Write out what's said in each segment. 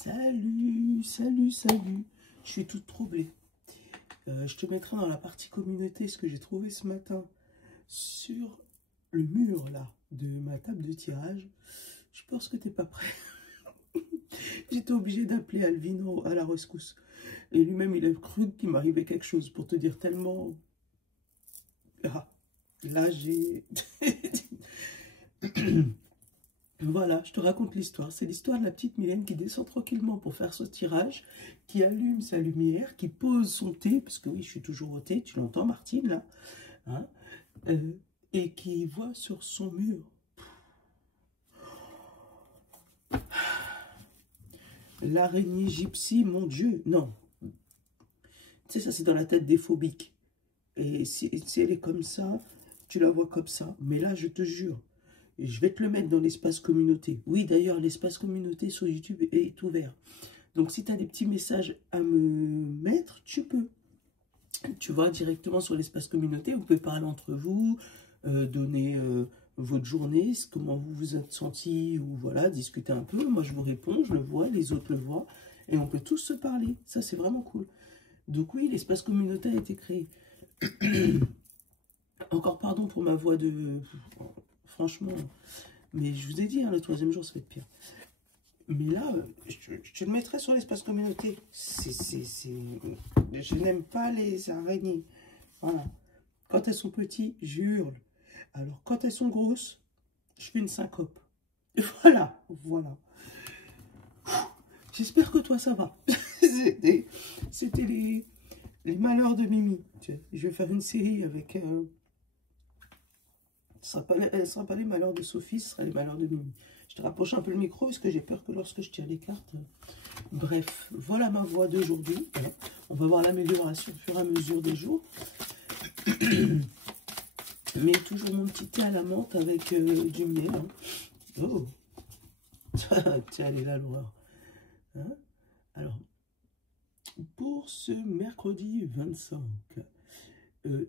Salut, salut, salut. Je suis toute troublée. Je te mettrai dans la partie communauté ce que j'ai trouvé ce matin sur le mur là de ma table de tirage. Je pense que t'es pas prêt. J'étais obligée d'appeler Alvin à la rescousse. Et lui-même, il a cru qu'il m'arrivait quelque chose pour te dire tellement... Ah, là, j'ai... Voilà, je te raconte l'histoire. C'est l'histoire de la petite Mylène qui descend tranquillement pour faire son tirage, qui allume sa lumière, qui pose son thé, parce que oui, je suis toujours au thé, tu l'entends Martine, là, hein, et qui voit sur son mur l'araignée gypsy, mon Dieu, non. Tu sais, ça c'est dans la tête des phobiques. Et si elle est comme ça, tu la vois comme ça. Mais là, je te jure, je vais te le mettre dans l'espace communauté. Oui, d'ailleurs, l'espace communauté sur YouTube est ouvert. Donc, si tu as des petits messages à me mettre, tu peux. Tu vas directement sur l'espace communauté. Vous pouvez parler entre vous, donner votre journée, comment vous vous êtes senti, ou voilà, discuter un peu. Moi, je vous réponds, je le vois, les autres le voient. Et on peut tous se parler. Ça, c'est vraiment cool. Donc oui, l'espace communauté a été créé. Encore pardon pour ma voix de... Franchement, mais je vous ai dit, hein, le troisième jour, ça va être pire. Mais là, je te le mettrai sur l'espace communauté. Je n'aime pas les araignées. Voilà. Quand elles sont petites, je hurle. Alors, quand elles sont grosses, je fais une syncope. Et voilà, voilà. J'espère que toi, ça va. C'était les malheurs de Mimi. Je vais faire une série avec... Ce ne sera pas les malheurs de Sophie, ce sera les malheurs de Mimi. Je te rapproche un peu le micro parce que j'ai peur que lorsque je tire les cartes... Bref, voilà ma voix d'aujourd'hui. Voilà. On va voir l'amélioration au fur et à mesure des jours. Mais toujours mon petit thé à la menthe avec du miel. Hein. Oh, tiens, elle est là, l'horreur. Hein? Alors, pour ce mercredi 25...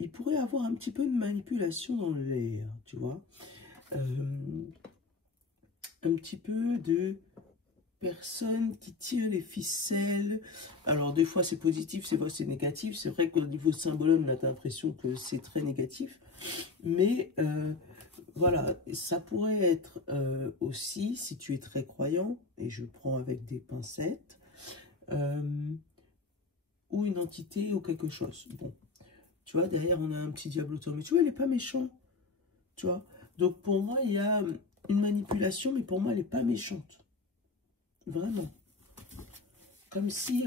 il pourrait avoir un petit peu de manipulation dans l'air, tu vois. Un petit peu de personnes qui tirent les ficelles. Alors, des fois, c'est positif, c'est vrai, c'est négatif. C'est vrai qu'au niveau symbole, là, tu as l'impression que c'est très négatif. Mais, voilà, ça pourrait être aussi, si tu es très croyant, et je prends avec des pincettes, ou une entité ou quelque chose. Bon. Tu vois, derrière, on a un petit diablotin. Mais tu vois, elle n'est pas méchante. Tu vois. Donc, pour moi, il y a une manipulation, mais pour moi, elle n'est pas méchante. Vraiment. Comme si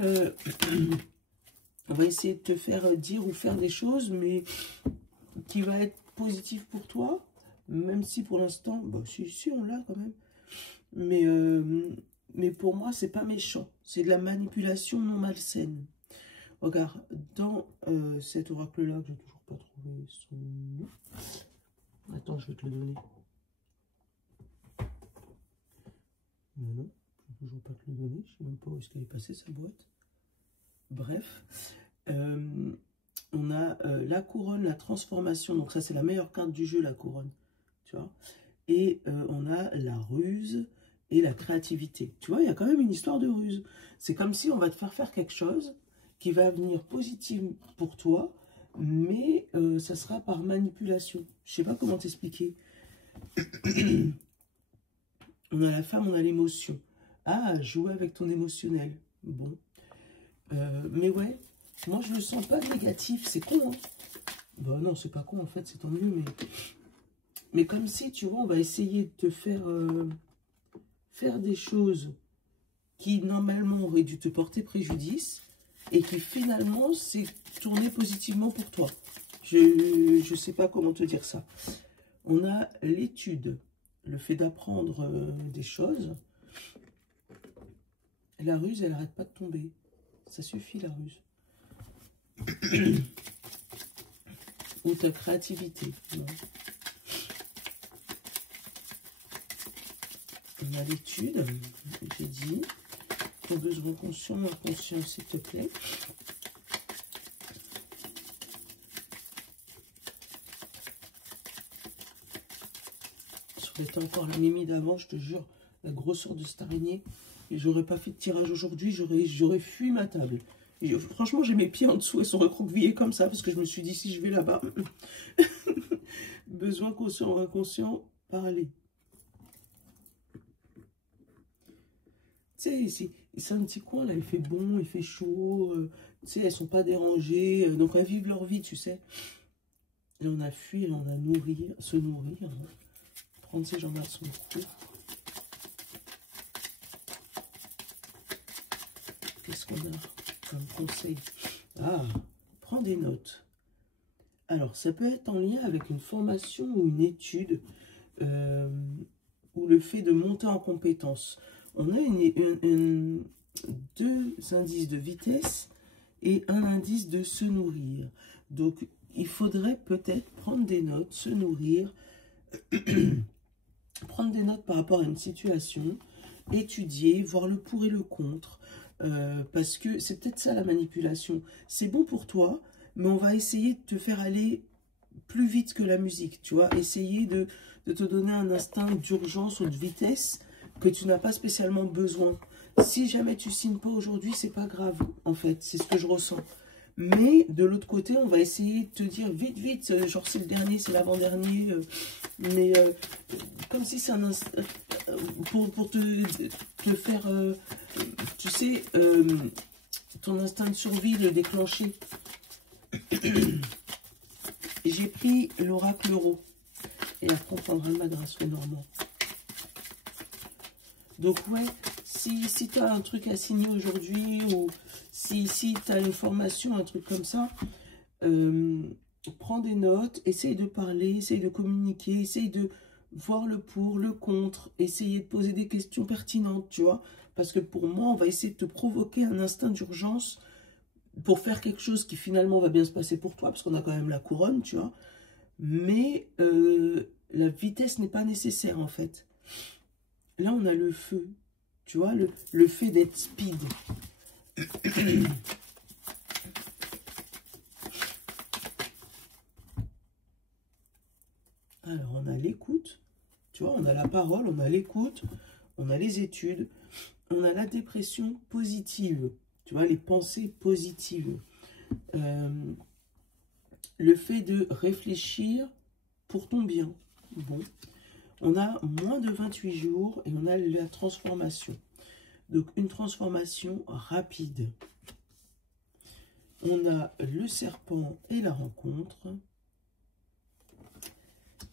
on va essayer de te faire dire ou faire des choses, mais qui va être positif pour toi. Même si pour l'instant, bah, si, on l'a quand même. Mais pour moi, c'est pas méchant. C'est de la manipulation non malsaine. Regarde, dans cet oracle-là, que je n'ai toujours pas trouvé son nom. Attends, je vais te le donner. Non, je ne peux toujours pas te le donner. Je ne sais même pas où est-ce qu'elle est passée, sa boîte. Bref, on a la couronne, la transformation. Donc ça, c'est la meilleure carte du jeu, la couronne. Tu vois. Et on a la ruse et la créativité. Tu vois, il y a quand même une histoire de ruse. C'est comme si on va te faire quelque chose qui va venir positif pour toi, mais ça sera par manipulation. Je sais pas comment t'expliquer. On a la femme, on a l'émotion. Ah, jouer avec ton émotionnel. Bon. Mais ouais, moi je le sens pas négatif, c'est con. Hein. Bah non, c'est pas con en fait, c'est tant mieux, mais comme si, tu vois, on va essayer de te faire faire des choses qui normalement auraient dû te porter préjudice, et qui finalement s'est tourné positivement pour toi. Je ne sais pas comment te dire ça. On a l'étude, le fait d'apprendre des choses. La ruse, elle n'arrête pas de tomber. Ça suffit, la ruse. Ou ta créativité. Non. On a l'étude, j'ai dit. Ton besoin conscient ou inconscient, s'il te plaît. Sur les temps encore la Mimi d'avant, je te jure, la grosseur de cette araignée. j'aurais pas fait de tirage aujourd'hui, j'aurais fui ma table. Franchement, j'ai mes pieds en dessous, elles sont recroquevillées comme ça, parce que je me suis dit, si je vais là-bas, besoin conscient ou inconscient, parler. Tu sais, c'est un petit coin, là, il fait bon, il fait chaud, tu sais, elles sont pas dérangées, donc elles vivent leur vie, tu sais. Et on a fui, et on a se nourrir, hein. Prendre ses jambes à son cou. Qu'est-ce qu'on a comme conseil? Ah, prends des notes. Alors, ça peut être en lien avec une formation ou une étude, ou le fait de monter en compétence. On a deux indices de vitesse et un indice de se nourrir. Donc, il faudrait peut-être prendre des notes, se nourrir, prendre des notes par rapport à une situation, étudier, voir le pour et le contre, parce que c'est peut-être ça la manipulation. C'est bon pour toi, mais on va essayer de te faire aller plus vite que la musique, tu vois, essayer de te donner un instinct d'urgence ou de vitesse que tu n'as pas spécialement besoin. Si jamais tu signes pas aujourd'hui, c'est pas grave, en fait, c'est ce que je ressens. Mais de l'autre côté, on va essayer de te dire vite, vite, genre c'est le dernier, c'est l'avant-dernier, mais comme si c'est un instinct, pour te faire, tu sais, ton instinct de survie, le déclencher. J'ai pris l'oracle euro. Et après, on prendra le madras normand. Donc, ouais, si tu as un truc à signer aujourd'hui, ou si tu as une formation, un truc comme ça, prends des notes, essaye de parler, essaye de communiquer, essaye de voir le pour, le contre, essayer de poser des questions pertinentes, tu vois. Parce que pour moi, on va essayer de te provoquer un instinct d'urgence pour faire quelque chose qui finalement va bien se passer pour toi, parce qu'on a quand même la couronne, tu vois. Mais la vitesse n'est pas nécessaire, en fait. Là, on a le feu, tu vois, le fait d'être speed. Alors, on a l'écoute, tu vois, on a la parole, on a l'écoute, on a les études, on a la dépression positive, tu vois, les pensées positives. Le fait de réfléchir pour ton bien. Bon, on a moins de 28 jours et on a la transformation. Donc, une transformation rapide. On a le serpent et la rencontre.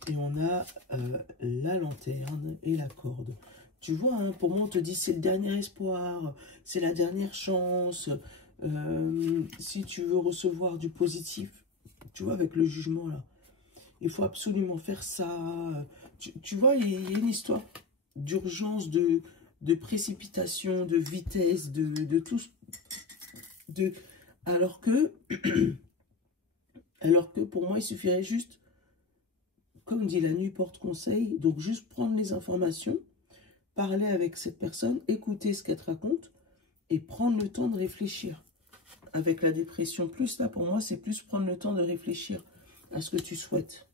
Et on a la lanterne et la corde. Tu vois, hein, pour moi, on te dit c'est le dernier espoir, c'est la dernière chance. Si tu veux recevoir du positif, tu vois, avec le jugement, là, il faut absolument faire ça. Tu vois, il y a une histoire d'urgence, de précipitation, de vitesse, de tout. Alors que pour moi, il suffirait juste, comme dit la nuit porte conseil, donc juste prendre les informations, parler avec cette personne, écouter ce qu'elle te raconte et prendre le temps de réfléchir. Avec la dépression, plus là, pour moi, c'est plus prendre le temps de réfléchir à ce que tu souhaites.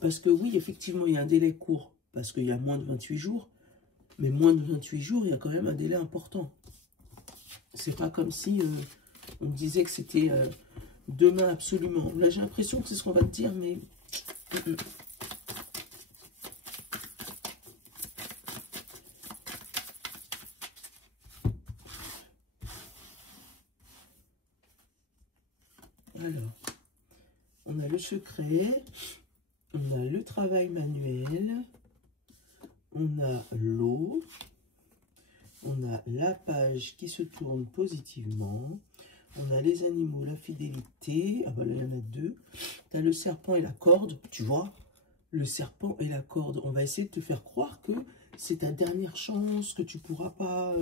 Parce que oui, effectivement, il y a un délai court, parce qu'il y a moins de 28 jours, mais moins de 28 jours, il y a quand même un délai important. C'est pas comme si on disait que c'était demain absolument. Là, j'ai l'impression que c'est ce qu'on va te dire, mais... Alors, on a le secret, on a le travail manuel, on a l'eau, on a la page qui se tourne positivement, on a les animaux, la fidélité, ah ben là il y en a deux, tu as le serpent et la corde, tu vois, le serpent et la corde, on va essayer de te faire croire que c'est ta dernière chance, que tu pourras pas,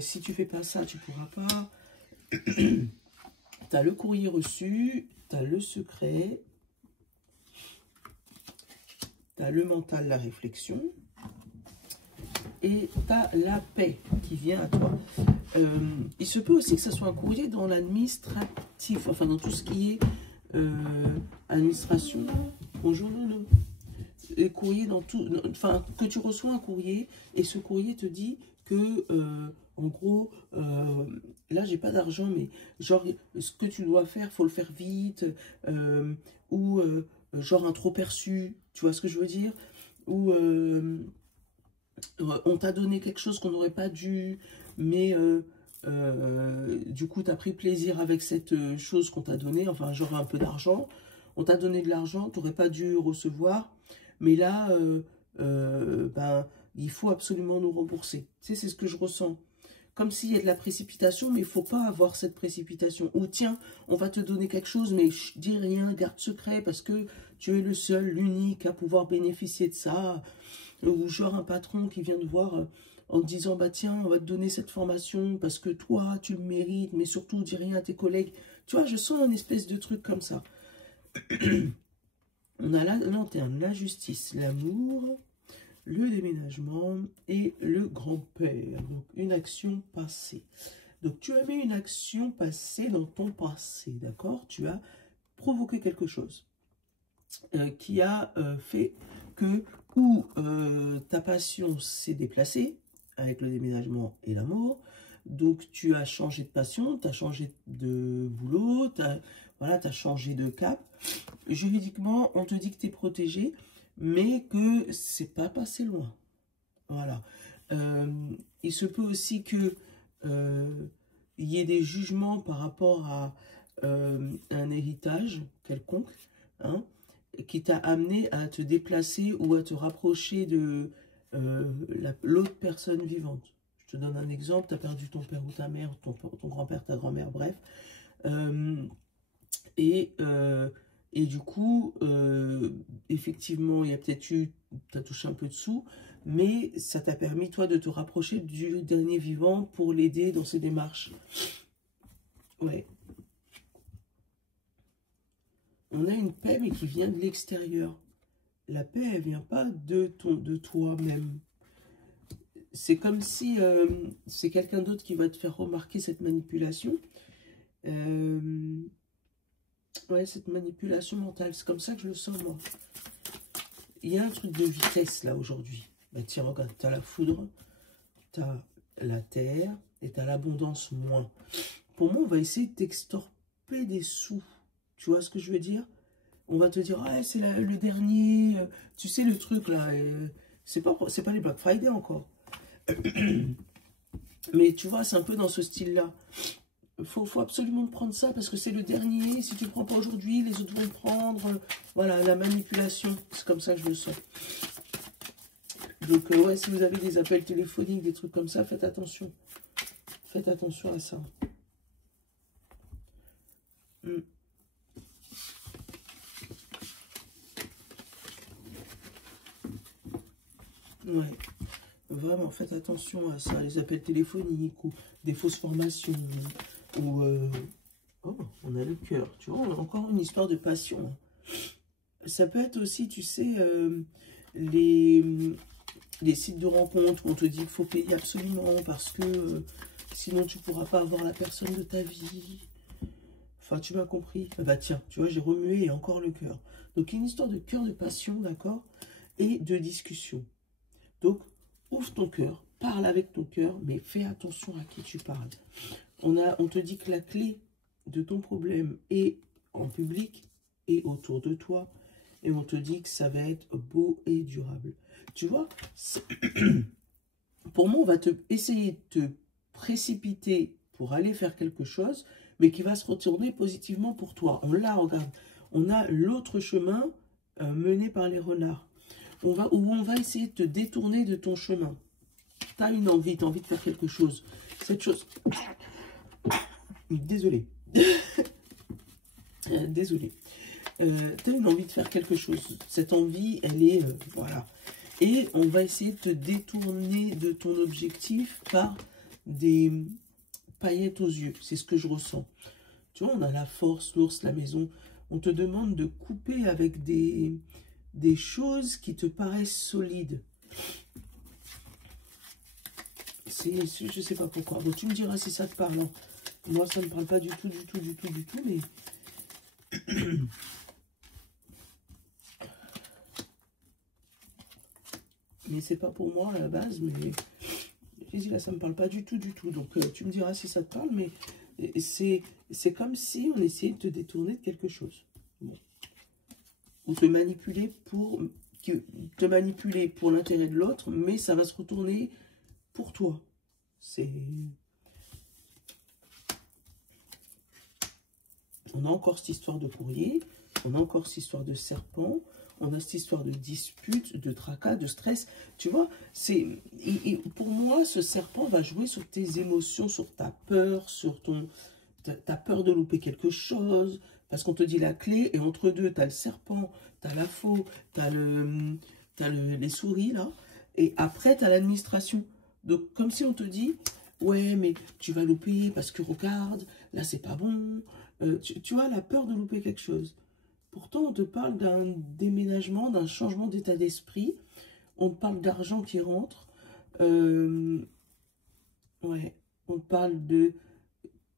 si tu fais pas ça, tu pourras pas. Tu as le courrier reçu, tu as le secret, tu as le mental, la réflexion, et tu as la paix qui vient à toi. Il se peut aussi que ça soit un courrier dans l'administratif, enfin dans tout ce qui est administration. Bonjour Nono. les courriers dans tout, enfin, que tu reçois un courrier et ce courrier te dit que, en gros, là, j'ai pas d'argent, mais genre, ce que tu dois faire, faut le faire vite, ou genre un trop perçu, tu vois ce que je veux dire? Ou on t'a donné quelque chose qu'on n'aurait pas dû, mais du coup, tu as pris plaisir avec cette chose qu'on t'a donnée, enfin, genre un peu d'argent. On t'a donné de l'argent, tu n'aurais pas dû recevoir, mais là, ben, il faut absolument nous rembourser. Tu sais, c'est ce que je ressens. Comme s'il y a de la précipitation, mais il ne faut pas avoir cette précipitation. Ou tiens, on va te donner quelque chose, mais dis rien, garde secret, parce que tu es le seul, l'unique à pouvoir bénéficier de ça. Ou genre un patron qui vient te voir en te disant, bah tiens, on va te donner cette formation, parce que toi, tu le mérites, mais surtout, dis rien à tes collègues. Tu vois, je sens une espèce de truc comme ça. On a la lanterne, la justice, l'amour, le déménagement et le grand-père. Donc, une action passée. Donc, tu as mis une action passée dans ton passé, d'accord? Tu as provoqué quelque chose qui a fait que ou ta passion s'est déplacée avec le déménagement et l'amour. Donc, tu as changé de passion, tu as changé de boulot, tu as, voilà, tu as changé de cap. Juridiquement, on te dit que tu es protégé, mais que c'est pas passé loin. Voilà. Il se peut aussi que il y ait des jugements par rapport à un héritage quelconque, hein, qui t'a amené à te déplacer ou à te rapprocher de l'autre personne vivante. Je te donne un exemple, tu as perdu ton père ou ta mère, ton grand-père, ta grand-mère, bref. Et du coup, effectivement, il y a peut-être eu, tu as touché un peu de sous, mais ça t'a permis, toi, de te rapprocher du dernier vivant pour l'aider dans ses démarches. Ouais. On a une paix, mais qui vient de l'extérieur. La paix, elle vient pas de toi-même. C'est comme si c'est quelqu'un d'autre qui va te faire remarquer cette manipulation. Ouais, cette manipulation mentale, c'est comme ça que je le sens, moi. Il y a un truc de vitesse, là, aujourd'hui. Bah, tiens, regarde, tu as la foudre, tu as la terre, et tu as l'abondance moins. Pour moi, on va essayer de t'extorper des sous. Tu vois ce que je veux dire? On va te dire, ah, c'est le dernier, tu sais, le truc, là, c'est pas les Black Friday, encore. Mais tu vois, c'est un peu dans ce style-là. Faut absolument prendre ça parce que c'est le dernier. Si tu ne prends pas aujourd'hui, les autres vont le prendre. Voilà, la manipulation. C'est comme ça que je le sens. Donc, ouais, si vous avez des appels téléphoniques, des trucs comme ça, faites attention. Faites attention à ça. Ouais. Vraiment, faites attention à ça. Les appels téléphoniques ou des fausses formations. Ou... Oh, on a le cœur. Tu vois, on a encore une histoire de passion. Ça peut être aussi, tu sais, les sites de rencontres où on te dit qu'il faut payer absolument parce que sinon tu ne pourras pas avoir la personne de ta vie. Enfin, tu m'as compris. Bah tiens, tu vois, j'ai remué et encore le cœur. Donc, une histoire de cœur, de passion, d'accord, et de discussion. Donc, ouvre ton cœur, parle avec ton cœur, mais fais attention à qui tu parles. On te dit que la clé de ton problème est en public et autour de toi. Et on te dit que ça va être beau et durable. Tu vois, pour moi, on va essayer de te précipiter pour aller faire quelque chose, mais qui va se retourner positivement pour toi. Regarde, on a l'autre chemin mené par les renards. Où on va essayer de te détourner de ton chemin. Tu as une envie, tu as envie de faire quelque chose. Cette chose... Désolé. Désolé. Tu as une envie de faire quelque chose. Cette envie, elle est... voilà. Et on va essayer de te détourner de ton objectif par des paillettes aux yeux. C'est ce que je ressens. Tu vois, on a la force, l'ours, la maison. On te demande de couper avec des choses qui te paraissent solides. Je sais pas pourquoi. Bon, tu me diras si ça te parle. Hein. Moi, ça ne me parle pas du tout, mais... Mais c'est pas pour moi à la base, mais j'ai dit là, ça me parle pas du tout, du tout. Donc tu me diras si ça te parle, mais c'est comme si on essayait de te détourner de quelque chose. Bon. Ou te manipuler pour l'intérêt de l'autre, mais ça va se retourner pour toi. On a encore cette histoire de courrier, on a encore cette histoire de serpent, on a cette histoire de dispute, de tracas, de stress. Tu vois, pour moi, ce serpent va jouer sur tes émotions, sur ta peur, sur ta peur de louper quelque chose. Parce qu'on te dit la clé, et entre deux, tu as le serpent, tu as la faux, tu as les souris, là. Et après, tu as l'administration. Donc, comme si on te dit, ouais, mais tu vas louper parce que regarde, là, c'est pas bon. Tu vois, la peur de louper quelque chose. Pourtant, on te parle d'un déménagement, d'un changement d'état d'esprit. On te parle d'argent qui rentre. Ouais, on te parle de...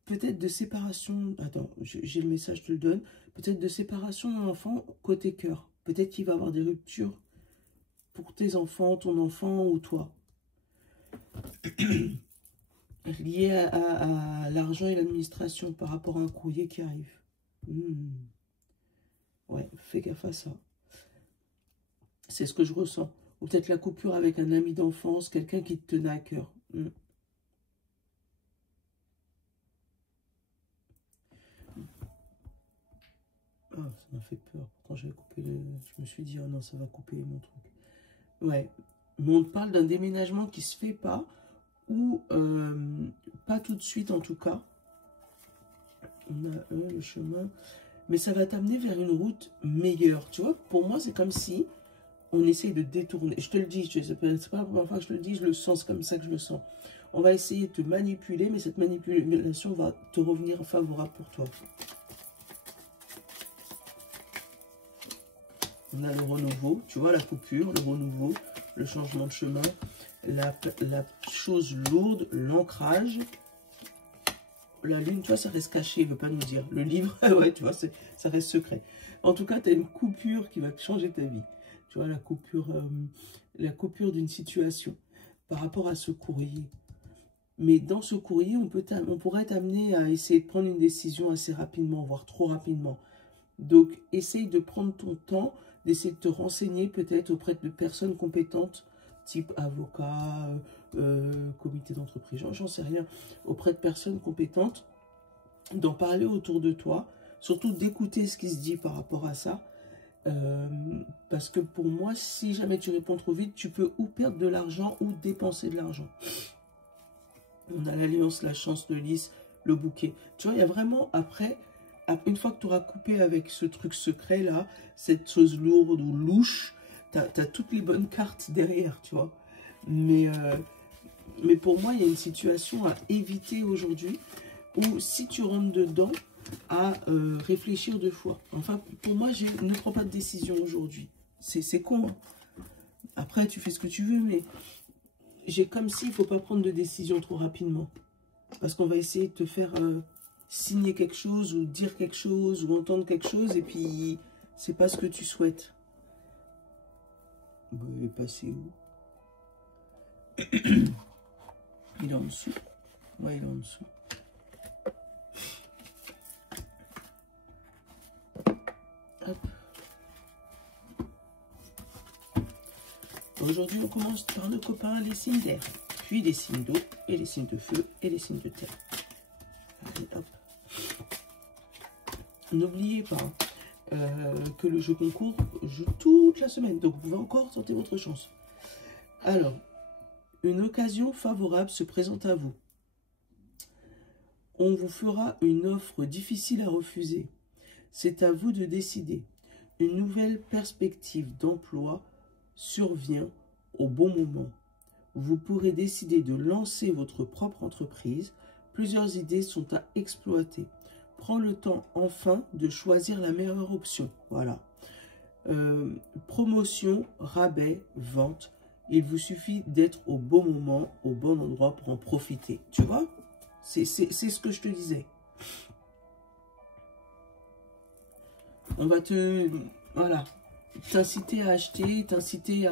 Peut-être de séparation... Attends, j'ai le message, je te le donne. Peut-être de séparation d'un enfant côté cœur. Peut-être qu'il va y avoir des ruptures pour tes enfants, ton enfant ou toi. Lié à l'argent et l'administration par rapport à un courrier qui arrive. Ouais, fais gaffe à ça. C'est ce que je ressens. Ou peut-être la coupure avec un ami d'enfance, quelqu'un qui te tenait à cœur. Ah, ça m'a fait peur. Quand j'avais coupé je me suis dit, oh non, ça va couper mon truc. Ouais. Mais on te parle d'un déménagement qui se fait pas, ou pas tout de suite en tout cas. On a le chemin. Mais ça va t'amener vers une route meilleure. Tu vois, pour moi, c'est comme si on essaye de détourner. Je te le dis, c'est pas la première fois que je te le dis, je le sens, c'est comme ça que je le sens. On va essayer de te manipuler, mais cette manipulation va te revenir favorable pour toi. On a le renouveau, tu vois, la coupure, le renouveau, le changement de chemin, la chose lourde, l'ancrage. La lune, tu vois, ça reste caché, il ne veut pas nous dire. Le livre, ouais, tu vois, ça reste secret. En tout cas, tu as une coupure qui va changer ta vie. Tu vois, la coupure d'une situation par rapport à ce courrier. Mais dans ce courrier, on pourrait t'amener à essayer de prendre une décision assez rapidement, voire trop rapidement. Donc, essaye de prendre ton temps, d'essayer de te renseigner peut-être auprès de personnes compétentes, type avocat, comité d'entreprise, j'en sais rien, auprès de personnes compétentes, d'en parler autour de toi, surtout d'écouter ce qui se dit par rapport à ça, parce que pour moi, si jamais tu réponds trop vite, tu peux ou perdre de l'argent ou dépenser de l'argent. On a l'alliance, la chance, le lys, le bouquet. Tu vois, il y a vraiment, après, une fois que tu auras coupé avec ce truc secret là, cette chose lourde ou louche, tu as toutes les bonnes cartes derrière, tu vois. Mais pour moi, il y a une situation à éviter aujourd'hui, où si tu rentres dedans, à réfléchir deux fois. Enfin, pour moi, ne prends pas de décision aujourd'hui. C'est con. Hein. Après, tu fais ce que tu veux, mais j'ai comme s'il ne faut pas prendre de décision trop rapidement. Parce qu'on va essayer de te faire signer quelque chose, ou dire quelque chose, ou entendre quelque chose, et puis c'est pas ce que tu souhaites. Il est passé où? Il est en dessous. Ouais, il est en dessous. Hop. Aujourd'hui, on commence par nos copains, les signes d'air, puis les signes d'eau, et les signes de feu, et les signes de terre. Allez, hop. N'oubliez pas que le jeu concours joue toute la semaine, donc vous pouvez encore tenter votre chance. Alors, une occasion favorable se présente à vous. On vous fera une offre difficile à refuser. C'est à vous de décider. Une nouvelle perspective d'emploi survient au bon moment. Vous pourrez décider de lancer votre propre entreprise. Plusieurs idées sont à exploiter. Prends le temps enfin de choisir la meilleure option. Voilà. Promotion, rabais, vente. Il vous suffit d'être au bon moment, au bon endroit pour en profiter. Tu vois? C'est ce que je te disais. On va te... Voilà. T'inciter à acheter, t'inciter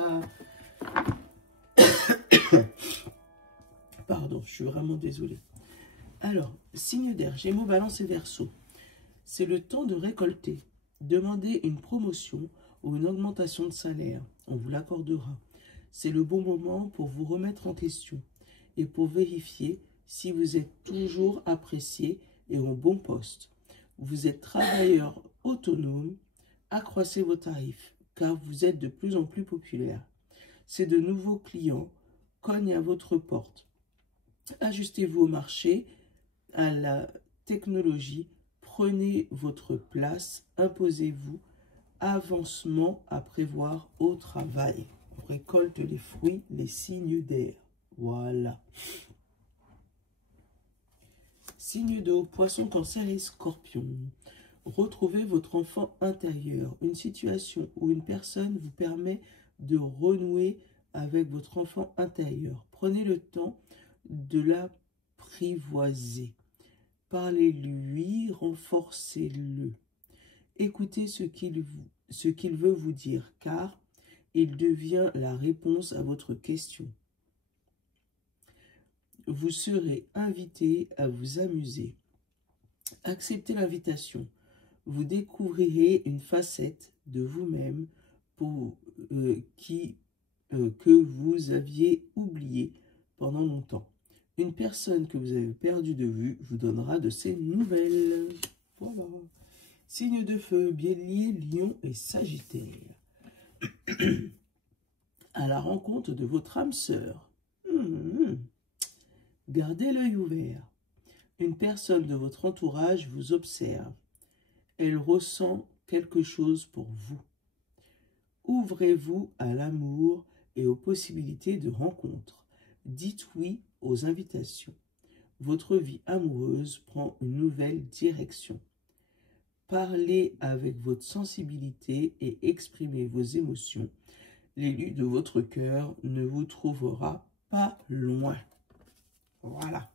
suis vraiment désolée. Alors, signe d'air, Gémeaux, Balance et Verseau. C'est le temps de récolter. Demandez une promotion ou une augmentation de salaire. On vous l'accordera. C'est le bon moment pour vous remettre en question et pour vérifier si vous êtes toujours apprécié et au bon poste. Vous êtes travailleur autonome, accroissez vos tarifs car vous êtes de plus en plus populaire. C'est de nouveaux clients cognent à votre porte. Ajustez-vous au marché, à la technologie, prenez votre place, imposez-vous, avancement à prévoir au travail. On récolte les fruits, les signes d'air. Voilà. Signe d'eau, Poisson, Cancer et Scorpion. Retrouvez votre enfant intérieur. Une situation ou une personne vous permet de renouer avec votre enfant intérieur. Prenez le temps de l'apprivoiser. Parlez-lui, renforcez-le. Écoutez ce qu'il veut vous dire, car il devient la réponse à votre question. Vous serez invité à vous amuser. Acceptez l'invitation. Vous découvrirez une facette de vous-même que vous aviez oubliée pendant longtemps. Une personne que vous avez perdue de vue vous donnera de ses nouvelles. Voilà. Signe de feu, Bélier, Lion et Sagittaire. À la rencontre de votre âme sœur. Gardez l'œil ouvert. Une personne de votre entourage vous observe. Elle ressent quelque chose pour vous. Ouvrez-vous à l'amour et aux possibilités de rencontre. Dites oui aux invitations. Votre vie amoureuse prend une nouvelle direction. Parlez avec votre sensibilité et exprimez vos émotions. L'élu de votre cœur ne vous trouvera pas loin. Voilà.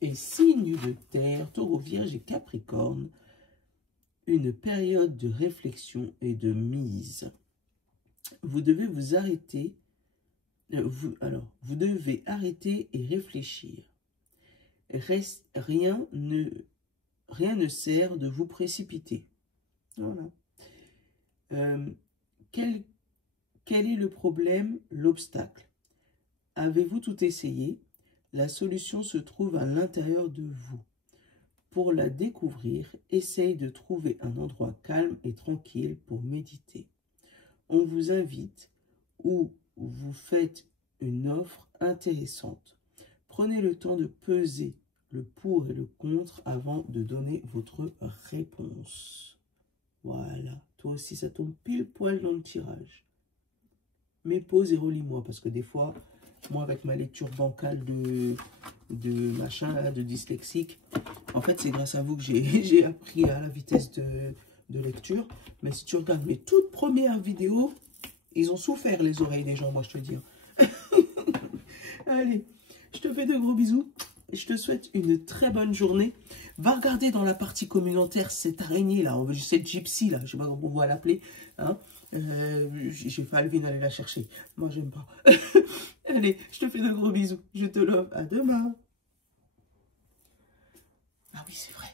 Et signe de terre, Taureau, Vierge et Capricorne, une période de réflexion et de mise. Vous devez vous arrêter. Vous devez arrêter et réfléchir. Rien ne sert de vous précipiter. Voilà. Quel est le problème, l'obstacle? Avez-vous tout essayé? La solution se trouve à l'intérieur de vous. Pour la découvrir, essaye de trouver un endroit calme et tranquille pour méditer. On vous invite ou vous faites une offre intéressante. Prenez le temps de peser le pour et le contre avant de donner votre réponse. Voilà. Toi aussi, ça tombe pile poil dans le tirage. Mais pose et relis-moi, parce que des fois, moi, avec ma lecture bancale de machin, là, de dyslexique, en fait, c'est grâce à vous que j'ai appris à la vitesse de lecture. Mais si tu regardes mes toutes premières vidéos, ils ont souffert les oreilles des gens, moi, je te le dis. Allez, je te fais de gros bisous. Je te souhaite une très bonne journée. Va regarder dans la partie communautaire cette araignée là, cette gypsy là, je sais pas comment on va l'appeler. Hein. J'ai fait Alvin aller la chercher. Moi j'aime pas. Allez, je te fais de gros bisous. Je te love. À demain. Ah oui, c'est vrai.